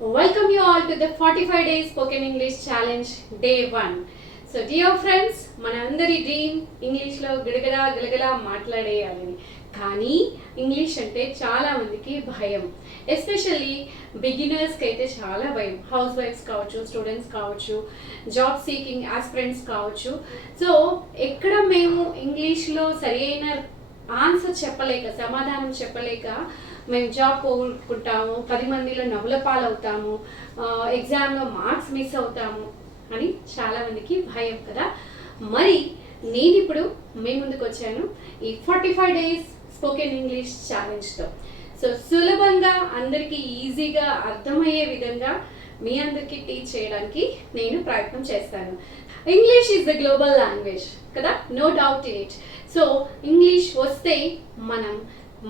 Welcome you all to the 45 Days Spoken English Challenge Day 1. So dear friends, మనందరి dream ఇంగ్లీష్లో గిడగడా గిలగలా మాట్లాడేయాలని. కానీ English అంటే చాలా మందికి భయం, ఎస్పెషల్లీ బిగినర్స్కి అయితే చాలా భయం. హౌస్ వైఫ్స్ కావచ్చు, స్టూడెంట్స్ కావచ్చు, జాబ్ సీకింగ్ ఆస్పిరెంట్స్ కావచ్చు. సో ఎక్కడ మేము ఇంగ్లీష్లో సరైన ఆన్సర్ చెప్పలేక, సమాధానం చెప్పలేక మేము జాబ్ పోగొట్టుకుంటాము, 10 మందిలో నవ్వుల పాలవుతాము, ఎగ్జామ్లో మార్క్స్ మిస్ అవుతాము అని చాలామందికి భయం కదా. మరి నేను ఇప్పుడు మీ ముందుకు వచ్చాను ఈ 45 డేస్ స్పోకెన్ ఇంగ్లీష్ ఛాలెంజ్తో. సో సులభంగా అందరికీ ఈజీగా అర్థమయ్యే విధంగా మీ అందరికీ టీచ్ చేయడానికి నేను ప్రయత్నం చేస్తాను. English is the global language కదా, no doubt in it. So English వస్తే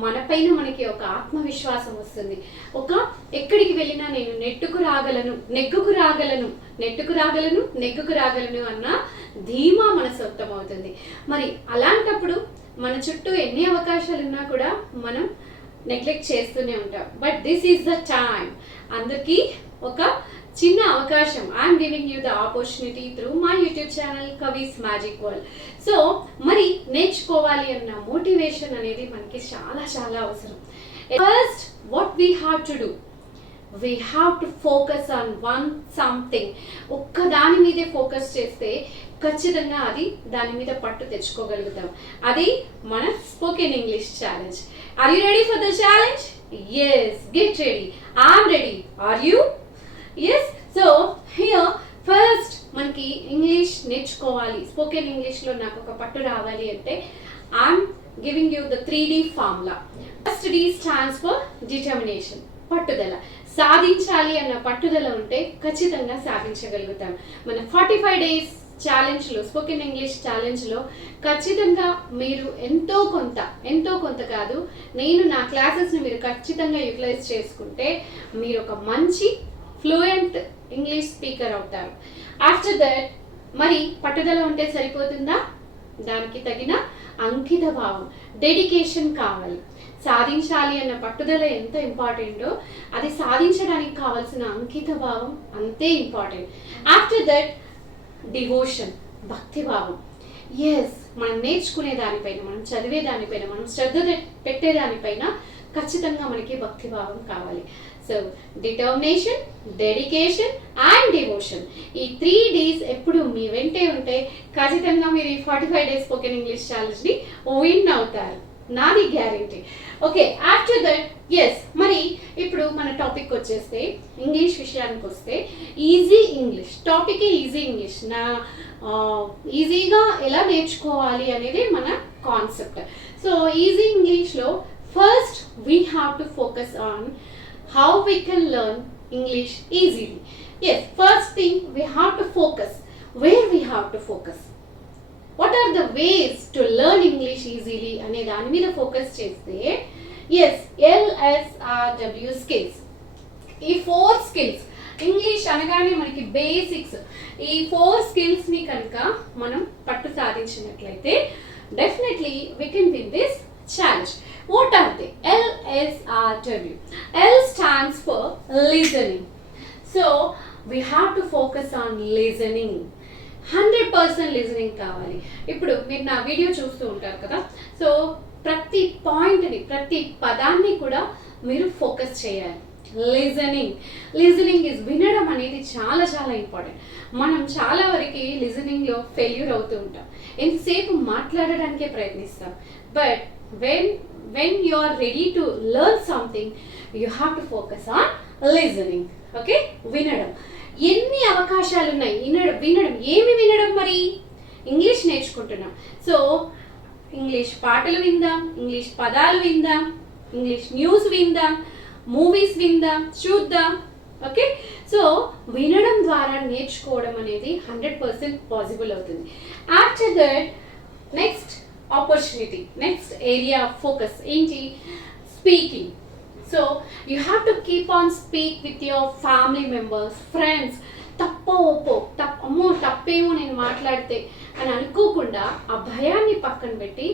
మనపైన మనకి ఒక ఆత్మవిశ్వాసం వస్తుంది. ఎక్కడికి వెళ్ళినా నేను నెగ్గుకు రాగలను అన్న ధీమా మన సొంతం అవుతుంది. మరి అలాంటప్పుడు మన చుట్టూ ఎన్ని అవకాశాలు ఉన్నా కూడా మనం నెగ్లెక్ట్ చేస్తూనే ఉంటాం. But this is the time. అందరికీ ఒక చిన్న అవకాశం. I'm giving you the opportunity through my YouTube channel Kavi's magic world. So మరి నేర్చుకోవాలి అన్న మోటివేషన్ అనేది మనకి చాలా చాలా అవసరం. First what we have to do, we have to focus on one something. ఒక్క దాని మీదే ఫోకస్ చేస్తే ఖచ్చితంగా దాని మీద పట్టు తెచ్చుకోగలుగుతాం. అది మన spoken English challenge. Are you ready for the challenge? Yes, get ready. I'm ready. Are you? Yes. So here first మనకి ఇంగ్లీష్ నేర్చుకోవాలి, స్పోకెన్ ఇంగ్లీష్లో నాకు ఒక పట్టు రావాలి అంటే I'm giving you the 3D formula. First D stands for determination, పట్టుదల. సాధించాలి అన్న పట్టుదల ఉంటే ఖచ్చితంగా సాధించగలుగుతాం. మన 45 డేస్ ఛాలెంజ్లో, స్పోకెన్ ఇంగ్లీష్ ఛాలెంజ్లో ఖచ్చితంగా మీరు ఎంతో కొంత కాదు, నేను నా క్లాసెస్ని మీరు ఖచ్చితంగా యూటిలైజ్ చేసుకుంటే మీరు ఒక మంచి ఫ్లూయెంట్ ఇంగ్లీష్ స్పీకర్ అవుతారు. ఆఫ్టర్ దట్ మరి పట్టుదల ఉంటే సరిపోతుందా? దానికి తగిన అంకిత భావం, డెడికేషన్ కావాలి. సాధించాలి అన్న పట్టుదల ఎంత ఇంపార్టెంటో అది సాధించడానికి కావాల్సిన అంకిత భావం అంతే ఇంపార్టెంట్. ఆఫ్టర్ దట్ డివోషన్, భక్తి భావం. ఎస్, మనం నేర్చుకునే దానిపైన, మనం చదివే దానిపైన, మనం శ్రద్ధ పెట్టే దానిపైన ఖచ్చితంగా మనకి భక్తి భావం కావాలి. So determination, dedication and devotion, ఈ 3 Ds ఎప్పుడు మీ వెంటే ఉంటే ఖచ్చితంగా మీరు ఈ 45 డేస్ స్పోకెన్ ఇంగ్లీష్ ఛాలెంజ్ని విన్ అవుతారు, నాది guarantee. Okay, after that yes, మరి ఇప్పుడు మన టాపిక్ వచ్చేస్తే, ఇంగ్లీష్ విషయానికి వస్తే, ఈజీ ఇంగ్లీష్ టాపికే ఈజీ ఇంగ్లీష్. ఈజీగా ఎలా నేర్చుకోవాలి అనేది మన కాన్సెప్ట్. సో ఈజీ ఇంగ్లీష్లో first we have to focus on how we can learn English easily. Yes, first thing we have to focus. Where we have to focus? What are the ways to learn English easily? అనే దాని మీద focus చేస్తే yes, LSRW skills. ఈ 4 skills, English అనగానే మనకి basics, ఈ 4 skillsని కనుక మనం పట్టు సాధించినట్లయితే definitely we can win this challenge. What are they? LSRW. L stands for listening. So we have to focus on listening. 100% listening కావాలి. ఇప్పుడు మీరు నా వీడియో చూస్తూ ఉంటారు కదా, సో ప్రతి పాయింట్ని, ప్రతి పదాన్ని కూడా మీరు ఫోకస్ చేయాలి. లిజనింగ్ ఇస్, వినడం అనేది చాలా చాలా ఇంపార్టెంట్. మనం చాలా వరకు లిజనింగ్లో ఫెయిల్యూర్ అవుతూ ఉంటాం, ఎంతసేపు మాట్లాడడానికే ప్రయత్నిస్తాం. But when you are ready to learn something, you have to focus on listening. Okay, వినడం. ఎన్ని అవకాశాలు ఉన్నాయి వినడం. ఏమి వినడం? మరి ఇంగ్లీష్ నేర్చుకుంటున్నాం, సో ఇంగ్లీష్ పాటలు విందాం, ఇంగ్లీష్ పదాలు విందాం, ఇంగ్లీష్ న్యూస్ విందాం, మూవీస్ విందాం, చూద్దాం. ఓకే, సో వినడం ద్వారా నేర్చుకోవడం అనేది 100% పాసిబుల్ అవుతుంది. After that next opportunity, next area of focus ఏంటి? Speaking. So you have to keep on speak with your family members, friends. తప్పేమో నేను మాట్లాడితే అని అనుకోకుండా ఆ భయాన్ని పక్కన పెట్టి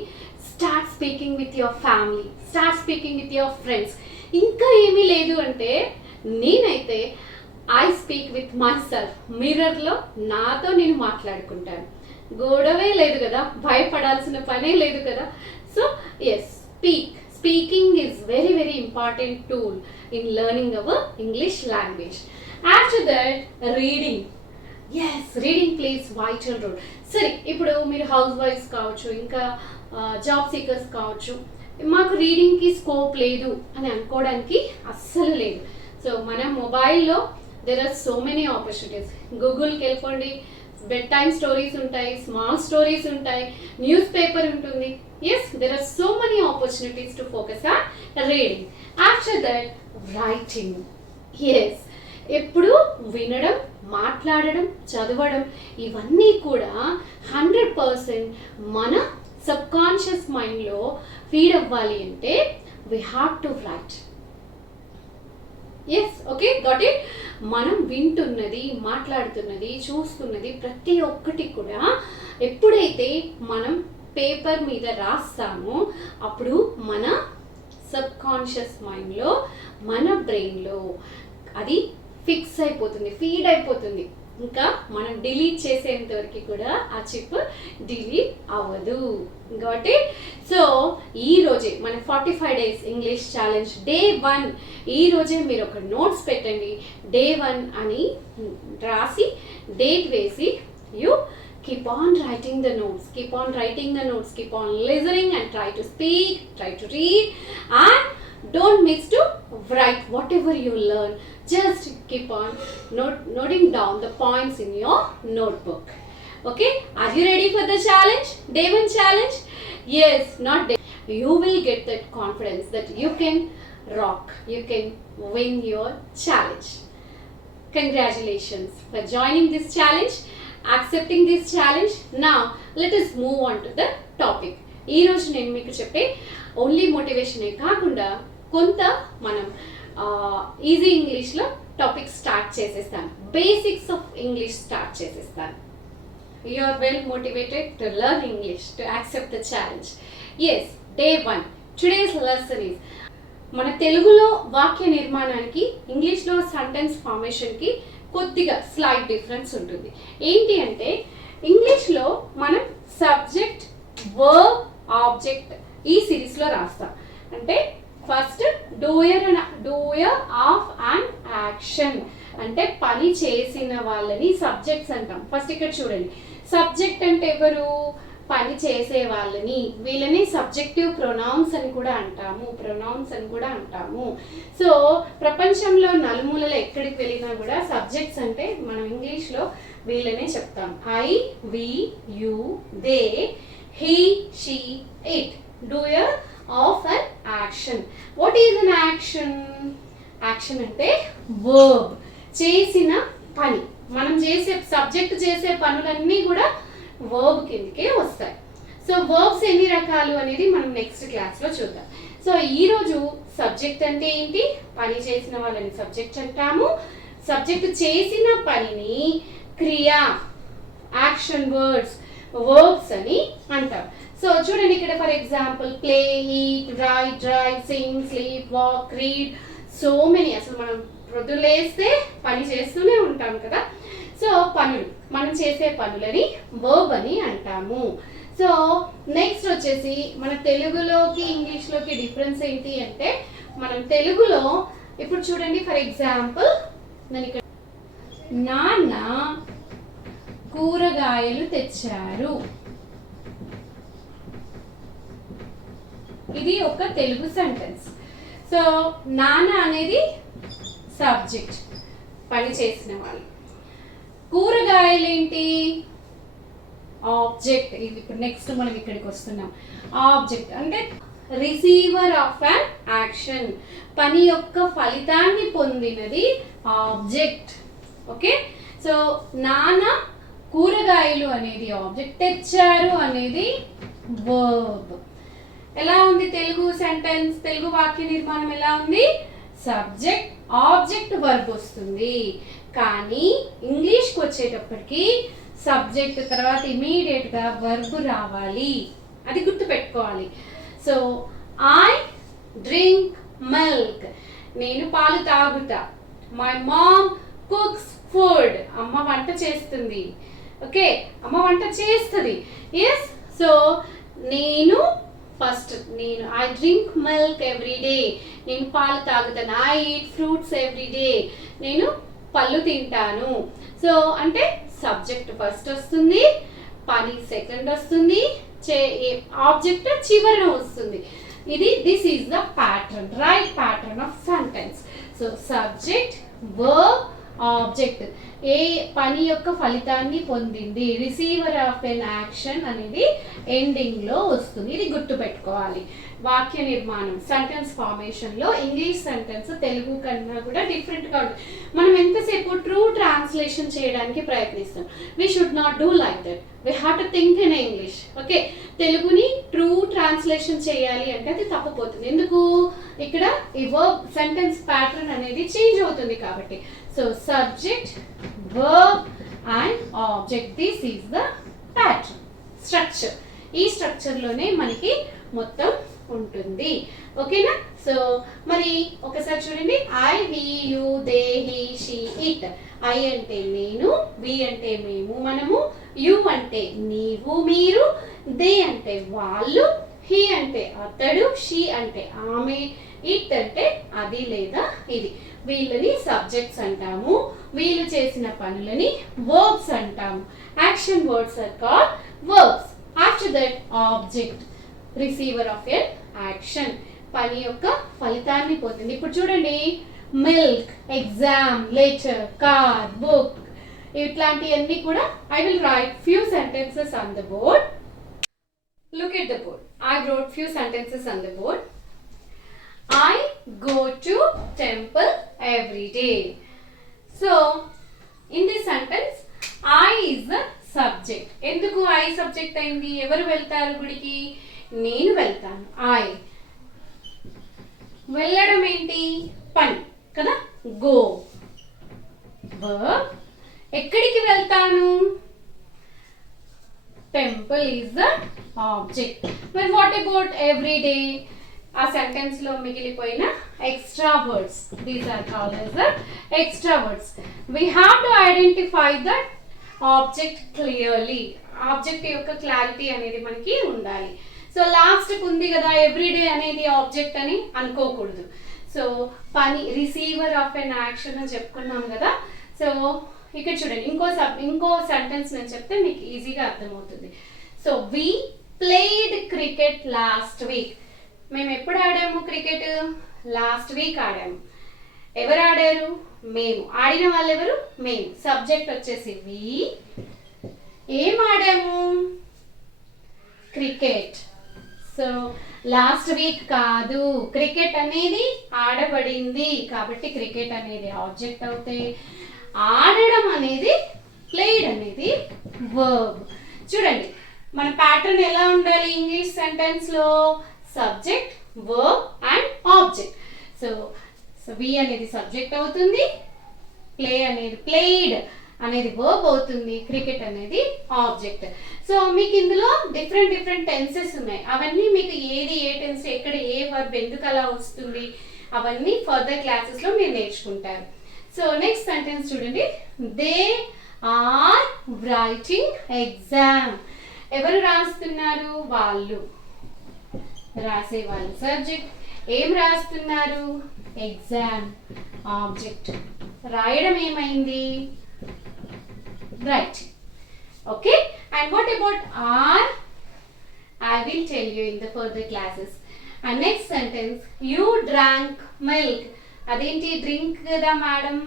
start speaking with your family, start speaking with your friends. ఇంకా ఏమీ లేదు అంటే నేనైతే I speak with myself. మిర్రర్లో నాతో నేను మాట్లాడుకుంటాను. గొడవే లేదు కదా, భయపడాల్సిన పనే లేదు కదా. So yes, speaking is very very important tool in learning our English language. After that reading. Yes, reading plays vital role. సరే, ఇప్పుడు మీరు హౌస్ వైఫ్స్ కావచ్చు, ఇంకా జాబ్ సీకర్స్ కావచ్చు, మాకు రీడింగ్కి స్కోప్ లేదు అని అనుకోవడానికి అస్సలు లేదు. సో మన మొబైల్లో there are so many opportunities. గూగుల్కి వెళ్ళిపోండి, బెడ్ టైమ్ స్టోరీస్ ఉంటాయి, స్మాల్ స్టోరీస్ ఉంటాయి, న్యూస్ పేపర్ ఉంటుంది. Yes, there are so many opportunities to focus on reading. After that writing. Yes, ఎప్పుడు వినడం, మాట్లాడడం, చదవడం ఇవన్నీ కూడా 100% మన సబ్కాన్షియస్ మైండ్లో ఫీడ్ అవ్వాలి అంటే we have to write. Yes, okay, got it. మనం వింటున్నది, మాట్లాడుతున్నది, చూస్తున్నది ప్రతి ఒక్కటి కూడా ఎప్పుడైతే మనం పేపర్ మీద రాస్తామో అప్పుడు మన సబ్కాన్షియస్ మైండ్లో, మన బ్రెయిన్లో అది ఫిక్స్ అయిపోతుంది, ఫీడ్ అయిపోతుంది. ఇంకా మనం డిలీట్ చేసేంత వరకు కూడా ఆ చిప్ డిలీట్ అవ్వదు. Got it. సో ఈ రోజే మన 45 days ఇంగ్లీష్ ఛాలెంజ్ డే 1. ఈ రోజే మీరు ఒక నోట్స్ పెట్టండి, డే 1 అని రాసి డేట్ వేసి you keep on writing the notes, keep on writing the notes, keep on listening and try to speak, try to read, and don't miss to write whatever you learn. Just keep on noting down the points in your notebook. Okay, are you ready for the challenge, day 1 challenge? Yes, not day. You will get that confidence that you can rock, you can win your challenge. Congratulations for joining this challenge, accepting this challenge. Now let us move on to the topic. ఈ రోజు నేను మీకు చెప్పే only మోటివేషనే కాకుండా కొంత మనం easy ఇంగ్లీష్లో topic start చేసేస్తాను, బేసిక్స్ ఆఫ్ ఇంగ్లీష్ స్టార్ట్ చేసేస్తాను. You are well motivated to learn English, to accept the challenge. Yes, day 1 today's lesson is మన తెలుగులో వాక్య నిర్మాణానికి ఇంగ్లీష్లో సెంటెన్స్ ఫార్మేషన్కి కొద్దిగా స్లైట్ డిఫరెన్స్ ఉంటుంది. ఏంటి అంటే ఇంగ్లీష్లో మనం సబ్జెక్ట్, వర్బ్, ఆబ్జెక్ట్ ఈ సిరీస్లో రాస్తాం. అంటే first doer of and action అంటే పని చేసిన వాళ్ళని సబ్జెక్ట్స్ అంటాం. ఫస్ట్ ఇక్కడ చూడండి, సబ్జెక్ట్ అంటే ఎవరు? పని చేసే వాళ్ళని, వీళ్ళని సబ్జెక్టివ్ ప్రొనౌన్స్ అని కూడా అంటాము. సో ప్రపంచంలో నలుమూలలో ఎక్కడికి వెళ్ళినా కూడా సబ్జెక్ట్స్ అంటే మనం ఇంగ్లీష్లో వీళ్ళనే చెప్తాం. I, we, you, they, he, she, it. Doer of an action. What is an action? Action అంటే వర్బ్, చేసిన పని. మనం చేసే సబ్జెక్ట్ చేసే పనులన్నీ కూడా వర్బ్ కిందకే వస్తాయి. సో వర్బ్స్ ఎన్ని రకాలు అనేది మనం నెక్స్ట్ క్లాస్లో చూద్దాం. సో ఈరోజు సబ్జెక్ట్ అంటే ఏంటి? పని చేసిన వాళ్ళని సబ్జెక్ట్ అంటాము. సబ్జెక్ట్ చేసిన పనిని క్రియ, యాక్షన్ వర్డ్స్, వర్బ్స్ అని అంటాం. సో చూడండి ఇక్కడ for example play, eat, right, drive, Singh, sleep, walk, read, so many. అసలు మనం ప్రొద్దులేస్తే పని చేస్తూనే ఉంటాం కదా. సో పనులు, మనం చేసే పనులని వర్బ్ అని అంటాము. సో నెక్స్ట్ వచ్చేసి మన తెలుగులోకి ఇంగ్లీష్లోకి డిఫరెన్స్ ఏంటి అంటే, మనం తెలుగులో ఇప్పుడు చూడండి ఫర్ ఎగ్జాంపుల్ నేను ఇక్కడ నాన్న కూరగాయలు తెచ్చారు, ఇది ఒక తెలుగు సెంటెన్స్. సో నాన్న అనేది సబ్జెక్ట్, పని చేసిన వాళ్ళు. కూరగాయలు ఏంటి? ఆబ్జెక్ట్. ఇది ఇప్పుడు నెక్స్ట్ మనం ఇక్కడికి వస్తున్నాం. ఆబ్జెక్ట్ అంటే రిసీవర్ ఆఫ్ అన్ యాక్షన్, పని యొక్క ఫలితాన్ని పొందినది ఆబ్జెక్ట్. ఓకే, సో నాన్న కూరగాయలు అనేది ఆబ్జెక్ట్, తెచ్చారు అనేది వర్బ్. ఎలా ఉంది తెలుగు సెంటెన్స్, తెలుగు వాక్య నిర్మాణం ఎలా ఉంది? సబ్జెక్ట్, ఆబ్జెక్ట్, వర్బ్ వస్తుంది. కానీ ఇంగ్లీష్కి వచ్చేటప్పటికి సబ్జెక్ట్ తర్వాత ఇమీడియట్గా వర్బ్ రావాలి, అది గుర్తుపెట్టుకోవాలి. సో ఐ డ్రింక్ మిల్క్, నేను పాలు తాగుతా. My mom cooks food. అమ్మ వంట చేస్తుంది. ఓకే, అమ్మ వంట చేస్తుంది. ఎస్, సో నేను I drink milk every day. నేను పాలు తాగుతాను. I eat fruits every day. నేను పళ్ళు తింటాను. సో అంటే సబ్జెక్ట్ ఫస్ట్ వస్తుంది, పని సెకండ్ వస్తుంది, ఆబ్జెక్ట్ చివరన వస్తుంది. This is the pattern, right pattern of sentence. So subject, verb, object ఏ పని యొక్క ఫలితాన్ని పొందింది, రిసీవర్ ఆఫ్ ఎన్ యాక్షన్ అనేది ఎండింగ్ లో వస్తుంది. ఇది గుర్తు పెట్టుకోవాలి. వాక్య నిర్మాణం, సెంటెన్స్ ఫార్మేషన్ లో ఇంగ్లీష్ సెంటెన్స్ తెలుగు కన్నా కూడా డిఫరెంట్ గా ఉంటుంది. మనం ఎంతసేపు ట్రూ ట్రాన్స్లేషన్ చేయడానికి ప్రయత్నిస్తాం. We should not do like that. We have to think in English. Okay, తెలుగుని ట్రూ ట్రాన్స్లేషన్ చేయాలి అంటే అది తప్పపోతుంది. ఎందుకు? ఇక్కడ ఈ వర్బ్ సెంటెన్స్ ప్యాటర్న్ అనేది చేంజ్ అవుతుంది కాబట్టి. So subject, verb and object, this is the pattern structure. ఈ స్ట్రక్చర్ లోనే మనకి మొత్తం ఉంటుంది. ఓకేనా? సో మరి ఒకసారి చూడండి. I, he, you, they, he, she, it. I అంటే నేను, వి అంటే మేము మనము, యు అంటే నీవు మీరు, దే అంటే వాళ్ళు, హీ అంటే అతడు, షీ అంటే ఆమె, ఇట్ అంటే అది లేదా ఇది. వీళ్ళని సబ్జెక్ట్స్ అంటాము. వీళ్ళు చేసిన పనులని వర్బ్స్ అంటాము. Action words are called verbs. After that object, receiver of an action, పని యొక్క ఫలితాన్ని పొందింది. ఇప్పుడు చూడండి, milk, exam, letter, car, book, ఇట్లాంటివన్నీ కూడా I will write few sentences on the board. Look at the board. I wrote few sentences on the board. I go to temple every day. So, in this sentence, I is the subject. ఎందుకు I subject అయింది? ఎవరు వెళ్తారు గుడికి? నేను వెళ్తాను. I. వెళ్ళడం ఏంటి? పని కదా, go. Verb. ఎక్కడికి వెళ్తాను? Temple is the object. But what about every day? ఆ సెంటెన్స్ లో మిగిలిపోయిన extra words, these are called as the extra words. We have to identify the object clearly. Object యొక్క క్లారిటీ అనేది మనకి ఉండాలి. సో లాస్ట్ ఉంది కదా ఎవ్రీడే అనేది ఆబ్జెక్ట్ అని అనుకోకూడదు. సో పని, రిసీవర్ ఆఫ్ ఎన్ యాక్షన్ అని చెప్పుకున్నాం కదా. సో ఇక్కడ చూడండి, ఇంకో సెంటెన్స్ నేను చెప్తే మీకు ఈజీగా అర్థమవుతుంది. So we played cricket last week. మేము ఎప్పుడు ఆడాము క్రికెట్? లాస్ట్ వీక్ ఆడాము. ఎవరు ఆడారు? మేము. ఆడిన వాళ్ళు ఎవరు? మేము. సబ్జెక్ట్ వచ్చేసి వి. ఏం ఆడాము? క్రికెట్. సో లాస్ట్ వీక్ కాదు, క్రికెట్ అనేది ఆడబడింది కాబట్టి క్రికెట్ అనేది ఆబ్జెక్ట్ అవుతాయి. ఆడడం అనేది, ప్లేడ్ అనేది వర్బ్. చూడండి మన ప్యాటర్న్ ఎలా ఉండాలి ఇంగ్లీష్ సెంటెన్స్ లో? Subject, verb and object. So we అనేది సబ్జెక్ట్ అవుతుంది, ప్లేడ్ అనేది వర్బ్ అవుతుంది, క్రికెట్ అనేది ఆబ్జెక్ట్. సో మీకు ఇందులో డిఫరెంట్ టెన్సెస్ ఉన్నాయి. అవన్నీ మీకు ఏది ఏ టెన్స్, ఎక్కడ ఏ వర్బ్ ఎందుకు అలా వస్తుంది అవన్నీ ఫర్దర్ క్లాసెస్ లో మీరు నేర్చుకుంటారు. సో నెక్స్ట్ సెంటెన్స్ చూడండి. They are writing exam. ఎవరు రాస్తున్నారు? వాళ్ళు. రాసే వాళ్ళు సబ్జెక్ట్. ఏం రాస్తున్నారు? Exam object. రాయడం ఏమైంది? Writing. Okay, and what about are? I will tell you in the further classes. And next sentence, you drank milk. అదేంటి? డ్రింక్ కదా మేడం.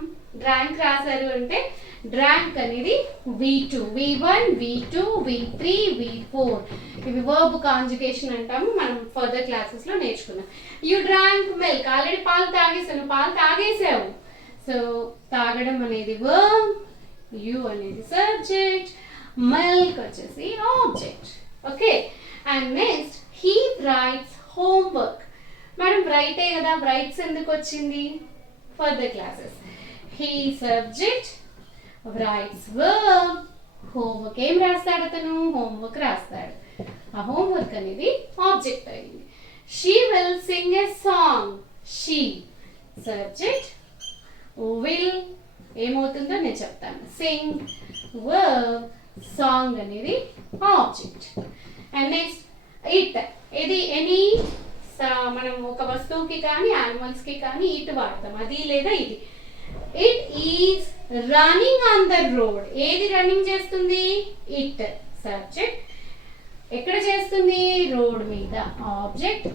డ్రాంక్ రాశారు అంటే డ్రాంక్ అనేది V2, V1, V2, V3, V4. ఇవి verb conjugation అంటాము. మనం further classes లో నేర్చుకున్నాం. You drank milk. ఆల్రెడీ పాలు తాగేసాను. పాలు తాగేసావు. సో తాగడం అనేది వర్బ్, యూ అనేది సబ్జెక్ట్, మిల్క్ వచ్చేసి object. Okay, and next he writes homework. Madam రైటే కదా, రైట్స్ ఎందుకు వచ్చింది? Further classes. He subject, rights verb, homework. ఏం రాస్తాడు అతను? హోంవర్క్ రాస్తాడు. ఆ హోంవర్క్ అనేది ఆబ్జెక్ట్ అయింది. She will sing a song. She subject, will ఏమవుతుందో నేను చెప్తాను. సింగ్, వర్బ్, సాంగ్ అనేది ఆబ్జెక్ట్. అండ్ నెక్స్ట్ ఇట్, ఇది ఎనీ మనం ఒక వస్తువుకి కానీ యానిమల్స్కి కానీ ఇట్ వాడతాం, అది లేదా ఇది. It is running on the road, ఏది రన్నింగ్ చేస్తుంది? It subject. ఎక్కడ చేస్తుంది? రోడ్ మీద. ఆబ్జెక్ట్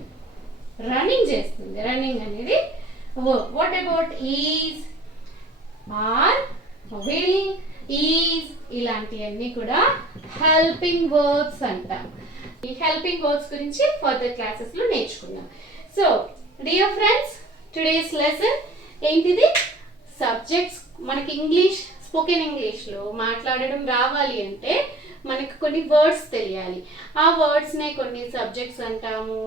రన్నింగ్ చేస్తుంది, రన్నింగ్ అనేది verb. What about is, are, will, is ఇలాంటివన్నీ కూడా హెల్పింగ్ వర్బ్స్ అంటాం. ఈ హెల్పింగ్ వర్బ్స్ గురించి ఫర్దర్ క్లాసెస్ లో నేర్చుకుందాం. So dear friends, today's lesson ఏంటిది? సబ్జెక్ట్స్. మనకి ఇంగ్లీష్, స్పోకెన్ ఇంగ్లీష్లో మాట్లాడడం రావాలి అంటే మనకు కొన్ని వర్డ్స్ తెలియాలి. ఆ వర్డ్స్నే కొన్ని సబ్జెక్ట్స్ అంటాము,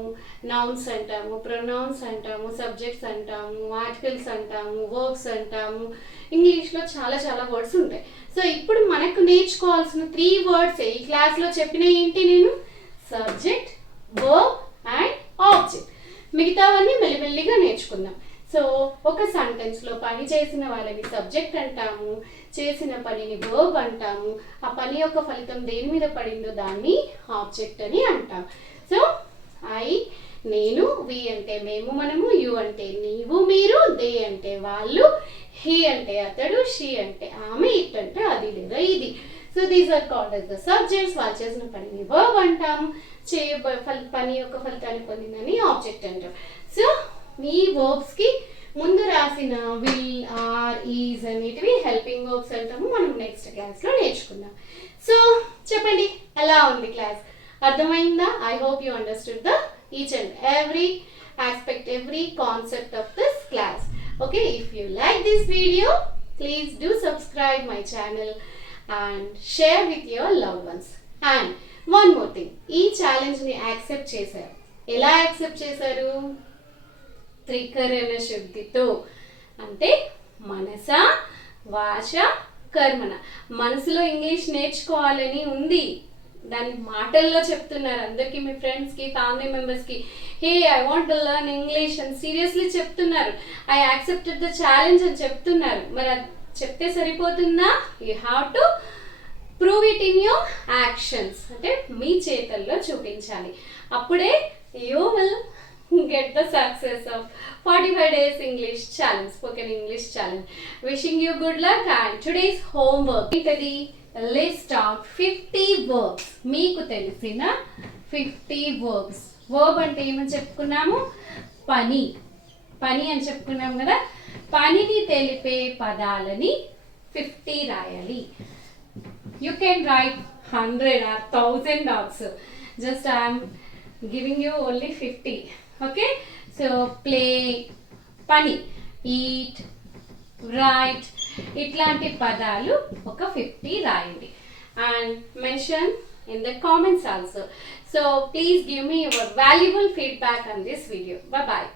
నౌన్స్ అంటాము, ప్రొనౌన్స్ అంటాము, సబ్జెక్ట్స్ అంటాము, ఆర్టికల్స్ అంటాము, వర్బ్స్ అంటాము. ఇంగ్లీష్లో చాలా చాలా వర్డ్స్ ఉంటాయి. సో ఇప్పుడు మనకు నేర్చుకోవాల్సిన 3 వర్డ్స్ ఈ క్లాస్లో చెప్పిన ఏంటి నేను? Subject, verb and object. మిగతావన్నీ మెల్లిమెల్లిగా నేర్చుకుందాం. సో ఒక సెంటెన్స్లో పని చేసిన వాళ్ళని సబ్జెక్ట్ అంటాము, చేసిన పనిని వర్బ్ అంటాము, ఆ పని యొక్క ఫలితం దేని మీద పడిందో దాన్ని ఆబ్జెక్ట్ అని అంటాం. సో ఐ, నేను, వి అంటే మేము మనము, యు అంటే నీవు మీరు, దే అంటే వాళ్ళు, హీ అంటే అతడు, షీ అంటే ఆమె, ఇట్ అంటే అది లేదా ఇది. So these are called as the subjects. వాళ్ళు చేసిన పనిని వర్బ్ అంటాము, పని యొక్క ఫలితాన్ని పొందిందని ఆబ్జెక్ట్ అంటాం. సో ఈ వర్బ్స్కి ముందు రాసిన విల్, ఆర్, ఈజ్ అనేటివి హెల్పింగ్ వర్బ్స్ అంటాము. మనం నెక్స్ట్ క్లాస్లో నేర్చుకుందాం. సో చెప్పండి, ఎలా ఉంది క్లాస్? అర్థమైందా? I hope you understood the each and every aspect, every concept of this class. Okay, if you like this video, please do subscribe my channel and share with your loved ones. And one more thing, ఈ challenge ని accept చేశారు. ఎలా accept చేశారు? త్రికరణ శుద్ధితో. అంటే మనస, వాచ, కర్మణ. మనసులో ఇంగ్లీష్ నేర్చుకోవాలని ఉంది, దాన్ని మాటల్లో చెప్తున్నారు అందరికీ, మీ ఫ్రెండ్స్కి, ఫ్యామిలీ మెంబర్స్కి. Hey, I want to learn English అని సీరియస్లీ చెప్తున్నారు. ఐ యాక్సెప్టెడ్ ద ఛాలెంజ్ అని చెప్తున్నారు. మరి అది చెప్తే సరిపోతుందా? You have to prove it in your actions. అంటే మీ చేతల్లో చూపించాలి. అప్పుడే you will get the success of 45 days English challenge, spoken English challenge. Wishing you good luck. And today's homework is list out 50 verbs. మీకు తెలిసిన 50 verbs. verb అంటే ఏమని చెప్పుకున్నాము? పని, పని అని చెప్పుకున్నాం కదా. పనిని తెలిపే పదాలని 50 రాయాలి. You can write 100 or 1000 also. Just I am giving you only 50. Okay, so play, పని, eat, write ఇట్లాంటి పదాలు ఒక 50 రాయండి. And mention in the comments also. So please give me your valuable feedback on this video. Bye bye.